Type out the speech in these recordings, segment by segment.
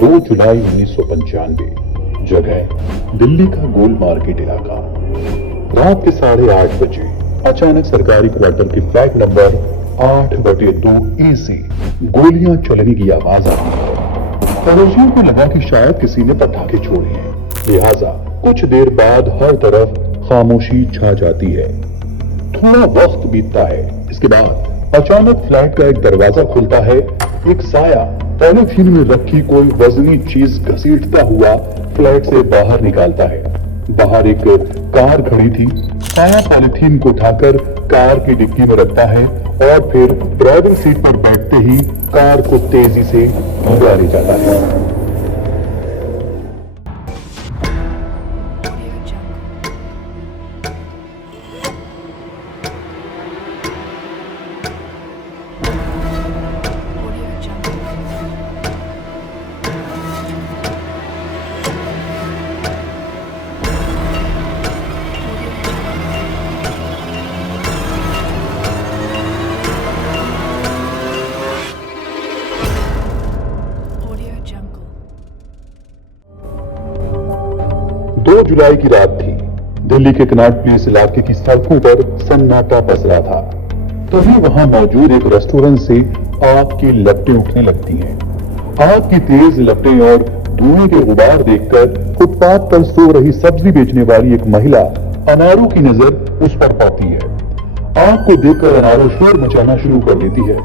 2 जुलाई 1995। जगह दिल्ली का गोल मार्केट इलाका। रात के 8:30 बजे अचानक सरकारी क्वार्टर के फ्लैट नंबर 8/2 से गोलियां चलने की आवाज आती है। पड़ोसियों को लगा कि शायद किसी ने पटाखे छोड़े हैं, लिहाजा कुछ देर बाद हर तरफ खामोशी छा जाती है। थोड़ा वक्त बीतता है। इसके बाद अचानक फ्लैट का एक दरवाजा खुलता है। एक साया पॉलिथीन में रखी कोई वजनी चीज घसीटता हुआ फ्लैट से बाहर निकालता है। बाहर एक कार खड़ी थी। साया पॉलिथीन को उठाकर कार की डिक्की में रखता है और फिर ड्राइविंग सीट पर बैठते ही कार को तेजी से भगा ले जाता है। जुलाई की रात थी। दिल्ली के कनॉट प्लेस इलाके की सड़कों पर सन्नाटा पसरा था। तभी वहां मौजूद एक रेस्टोरेंट से आग की लपटें उठने लगती हैं। आग की तेज लपटें और धुएं के गुबार देखकर फुटपाथ पर सो रही सब्जी बेचने वाली एक महिला अनारों की नजर उस पर पड़ती है। आग को देखकर अनारों शोर मचाना शुरू कर देती है।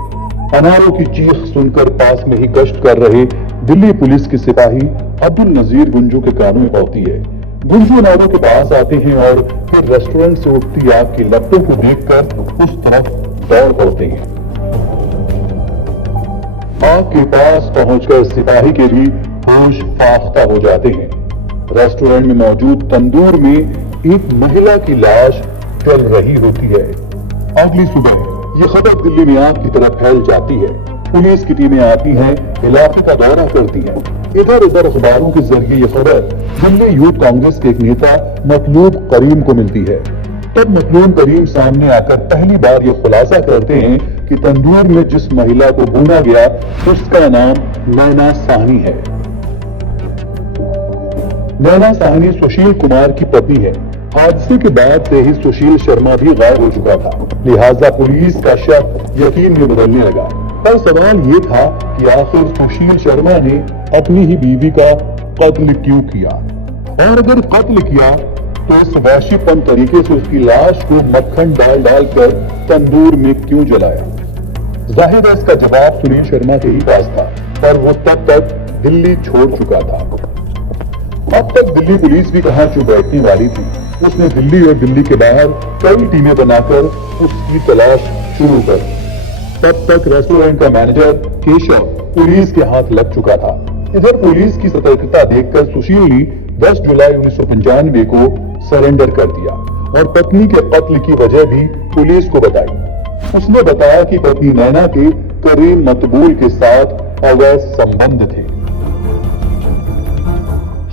अनारों की चीख सुनकर पास में ही गश्त कर रहे दिल्ली पुलिस के सिपाही अब्दुल नजीर गुंजू के कानों में पहुंचती है। गुंजू अनारों के पास आते हैं और फिर रेस्टोरेंट से उठती आग की लपटों को देखकर उस तरफ दौड़ पड़ते हैं। आग के पास पहुंचकर सिपाही के भी होश फाख्ता हो जाते हैं। रेस्टोरेंट में मौजूद तंदूर में एक महिला की लाश जल रही होती है। अगली सुबह यह खबर दिल्ली में आग की तरह फैल जाती है। पुलिस की टीमें आती हैं, इलाके का दौरा करती हैं। इधर उधर अखबारों के जरिए यह खबर दिल्ली यूथ कांग्रेस के एक नेता मतलूब करीम को मिलती है। तब मतलूब करीम सामने आकर पहली बार यह खुलासा करते हैं कि तंदूर में जिस महिला को भूना गया उसका नाम नैना साहनी है। नैना साहनी सुशील कुमार की पत्नी है। हादसे के बाद से ही सुशील शर्मा भी गायब हो चुका था, लिहाजा पुलिस का शक यकीन में बदलने लगा। पर सवाल ये था कि आखिर सुशील शर्मा ने अपनी ही बीवी का कत्ल क्यों किया, और अगर कत्ल किया तो इस वैश्यपन तरीके से उसकी लाश को मक्खन डाल कर तंदूर में क्यों जलाया। जाहिर है इसका जवाब सुनील शर्मा के ही पास था, पर वो तब तक दिल्ली छोड़ चुका था। अब तक दिल्ली पुलिस भी कहां चुप बैठने वाली थी। उसने दिल्ली और दिल्ली के बाहर कई टीमें बनाकर उसकी तलाश शुरू कर। तब तक रेस्टोरेंट का मैनेजर केशव पुलिस के हाथ लग चुका था। इधर पुलिस की सतर्कता देखकर सुशील ने 10 जुलाई 1995 को सरेंडर कर दिया और पत्नी के कत्ल की वजह भी पुलिस को बताई। उसने बताया कि पत्नी नैना के करीम मकबूल के साथ अवैध संबंध थे।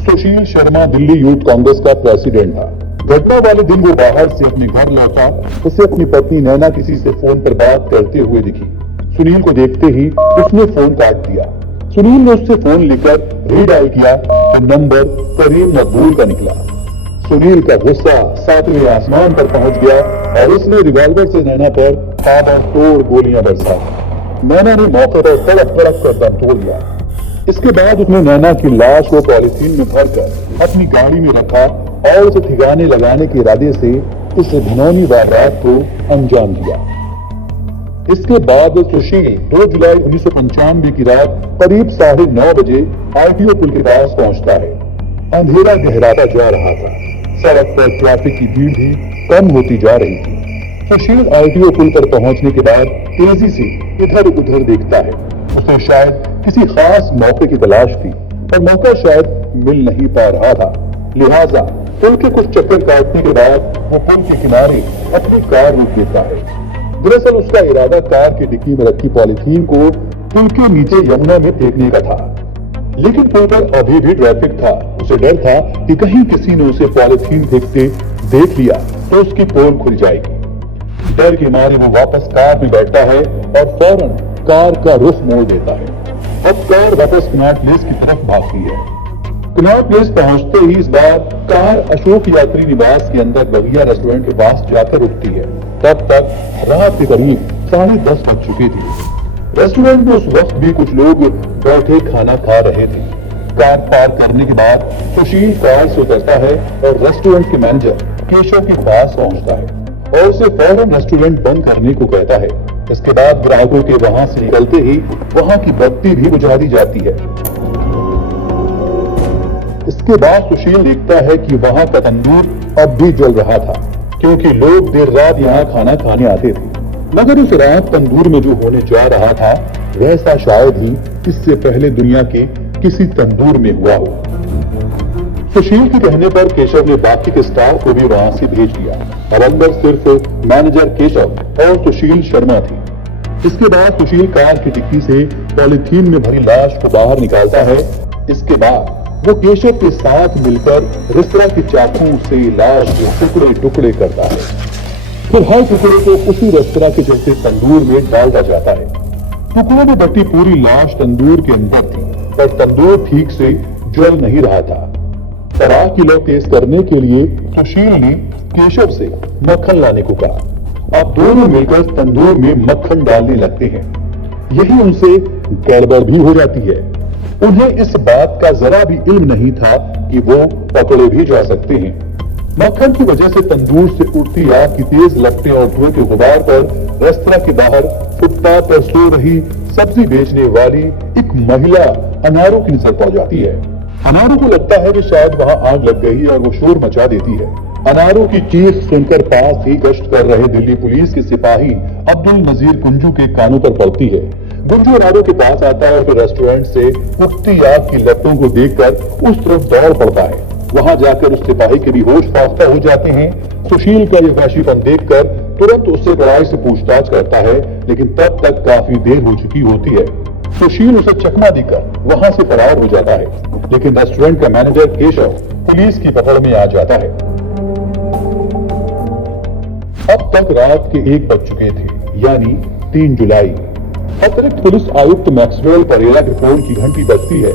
सुशील शर्मा दिल्ली यूथ कांग्रेस का प्रेसिडेंट था। घटना वाले दिन वो बाहर से अपने घर लौटा। उसे अपनी पत्नी नैना किसी से फोन पर बात करते हुए दिखी। सुनील को देखते ही उसने फोन काट दिया। सुनील ने उससे फोन लेकर रीडायल किया तो नंबर करीम मकबूल का निकला। सुनील का गुस्सा 7वें आसमान पर पहुंच गया और उसने रिवॉल्वर से नैना पर ताबड़तोड़ गोलियां बरसा। नैना ने मौके पर तड़प तड़प कर दम तोड़ दिया। इसके बाद उसने नैना की लाश को पॉलिथीन में भरकर अपनी गाड़ी में रखा और उसे ठिकाने लगाने के इरादे से इस घिनौनी वारदात को अंजाम दिया। इसके बाद सुशील 2 जुलाई 1995 की रात करीब 9:30 बजे आरटीओ पुल के पास पहुंचता है। अंधेरा गहराता जा रहा था। सड़क पर ट्रैफिक की भीड़ भी कम होती जा रही थी। सुशील आरटीओ पुल पर पहुंचने के बाद तेजी से इधर उधर देखता है। उसे शायद किसी खास मौके की तलाश थी, पर मौका शायद मिल नहीं पा रहा था। लिहाजा पुल के कुछ चक्कर काटने के बाद वो पुल के किनारे अपनी कार रोक देता है। दरअसल उसका इरादा कार की डिक्की में रखी पॉलिथीन को पुल के नीचे यमुना में फेंकने का था, लेकिन पुल पर अभी भी ट्रैफिक था। उसे डर था कि कहीं किसी ने उसे पॉलिथीन फेंकते देख लिया तो उसकी पोल खुल जाएगी। डर के मारे वो वापस कार में बैठता है और फौरन कार का रुख मोड़ देता है। अब कार वापस कनॉट प्लेस की तरफ भागती है। कनॉट प्लेस पहुंचते ही इस बार कार अशोक यात्री निवास के अंदर बगिया रेस्टोरेंट के पास जाकर रुकती है। तब तक रात के करीब 10:30 बज चुके थे। रेस्टोरेंट में उस वक्त भी कुछ लोग बैठे खाना खा रहे थे। कार पार्क करने के बाद सुशील कार से उतरता है और रेस्टोरेंट के मैनेजर केशव के पास पहुंचता है और उसे फौरन रेस्टोरेंट बंद करने को कहता है। इसके बाद ग्राहकों के वहां से निकलते ही वहां की बत्ती भी बुझा दी जाती है। इसके बाद सुशील देखता है कि वहां का तंदूर अब भी जल रहा था, क्योंकि लोग देर रात यहाँ खाना खाने आते थे। मगर उस रात तंदूर में जो होने जा रहा था वैसा शायद ही इससे पहले दुनिया के किसी तंदूर में हुआ हो। सुशील के कहने पर केशव ने बाकी के स्टाफ को भी वहां से भेज दिया। अब अंदर सिर्फ मैनेजर केशव और सुशील शर्मा थे। इसके बाद सुशील कार की डिक्की से पॉलीथीन में भरी लाश को बाहर निकालता है। इसके बाद वो केशव के साथ मिलकर रेस्तरां के चाकू से लाश के टुकड़े टुकड़े करता है। फिर हर टुकड़े को उसी रेस्तरां के जैसे तंदूर में डाला जाता है। टुकड़ों में बटी पूरी लाश तंदूर के अंदर थी, पर तंदूर ठीक से जल नहीं रहा था। तराह की लौ तेज करने के लिए सुशील ने केशव से मक्खन लाने को कहा। अब दोनों मिलकर तंदूर में मक्खन डालने लगते हैं। यही उनसे गड़बड़ भी हो जाती है। उन्हें इस बात का जरा भी इल्म नहीं था कि वो पकड़े भी जा सकते हैं। मक्खन की वजह से तंदूर से उठती आग की तेज लपटें और धुएं के गुबार पर रेस्तरां के बाहर फुटपाथ पर सो रही सब्जी बेचने वाली एक महिला अनारों की नजर पड़ जाती है। अनारों को लगता है कि शायद वहां आग लग गई और वो शोर मचा देती है। अनारों की चीख सुनकर पास ही गश्त कर रहे दिल्ली पुलिस के सिपाही अब्दुल नजीर कुंजू के कानों पर पड़ती है। गुंजू अनारों के पास आता है और फिर रेस्टोरेंट से उठती आग की लपटों को देखकर उस तरफ दौड़ पड़ता है। वहां जाकर उस सिपाही के भी होश फाख्ता हो जाते हैं। सुशील का ये वहशीपन देखकर तुरंत उससे कड़ाई से पूछताछ करता है, लेकिन तब तक काफी देर हो चुकी होती है। सुशील उसे चकमा देकर वहां से फरार हो जाता है, लेकिन रेस्टोरेंट का मैनेजर केशव पुलिस की पकड़ में आ जाता है। अब तक रात के 1 बज चुके थे, यानी 3 जुलाई। अतिरिक्त पुलिस आयुक्त मैक्सवेल परेरा की फोन की घंटी बजती है।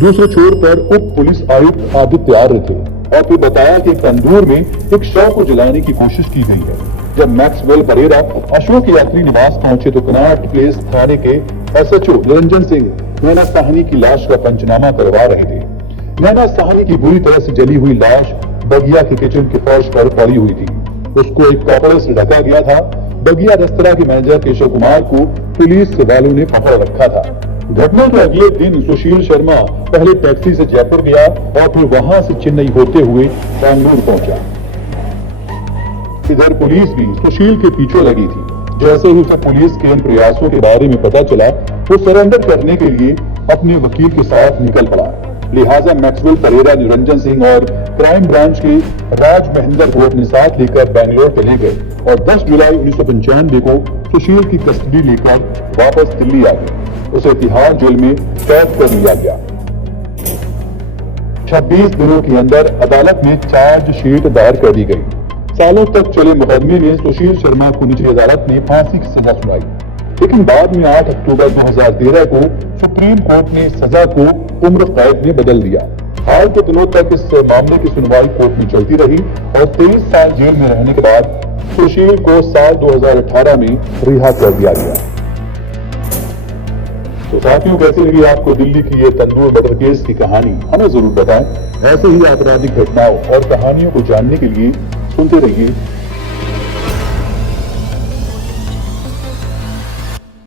दूसरे छोर पर उप पुलिस आयुक्त आदित्य आर्य थे और फिर बताया कि तंदूर में एक शव को जलाने की कोशिश की गई है। जब मैक्सवेल परेरा अशोक यात्री निवास पहुंचे तो कनॉट प्लेस थाने के एसएचओ निरंजन सिंह नैना साहनी की लाश का पंचनामा करवा रहे थे। नैना साहनी की बुरी तरह से जली हुई लाश बगिया के किचन के फर्श पर पड़ी हुई थी। उसको एक कपड़े से ढका गया था। बगिया रेस्तरां के मैनेजर केशव कुमार को पुलिस वालों ने पकड़ रखा था। घटना के अगले दिन सुशील शर्मा पहले टैक्सी से जयपुर गया और फिर वहां से चेन्नई होते हुए बेंगलुरु पहुंचा। इधर पुलिस भी सुशील के पीछे लगी थी। जैसे ही उसे पुलिस के इन प्रयासों के बारे में पता चला, वो सरेंडर करने के लिए अपने वकील के साथ निकल पड़ा। लिहाजा मैक्सवेल परेरा निरंजन सिंह और क्राइम ब्रांच के राज महेंद्र को अपने साथ लेकर बेंगलोर चले गए और 10 जुलाई 1995 को सुशील की कस्टडी लेकर वापस दिल्ली आ गए। उसे तिहाड़ जेल में कैद कर लिया गया। 26 दिनों के अंदर अदालत में चार्जशीट दायर कर दी गई। सालों तक चले मुकदमे में सुशील शर्मा को निचली अदालत ने फांसी की सजा सुनाई, लेकिन बाद में 8 अक्टूबर 2013 को सुप्रीम कोर्ट ने सजा को उम्र कैद में बदल दिया। हाल के दिनों तक इस मामले की सुनवाई कोर्ट में चलती रही और 23 साल जेल में रहने के बाद सुशील को साल 2018 में रिहा कर दिया गया। तो साथियों, कैसी लगी आपको दिल्ली की ये तंदूर मर्डर केस की कहानी? हमें जरूर बताएं। ऐसे ही आपराधिक घटनाओं और कहानियों को जानने के लिए सुनते रहिए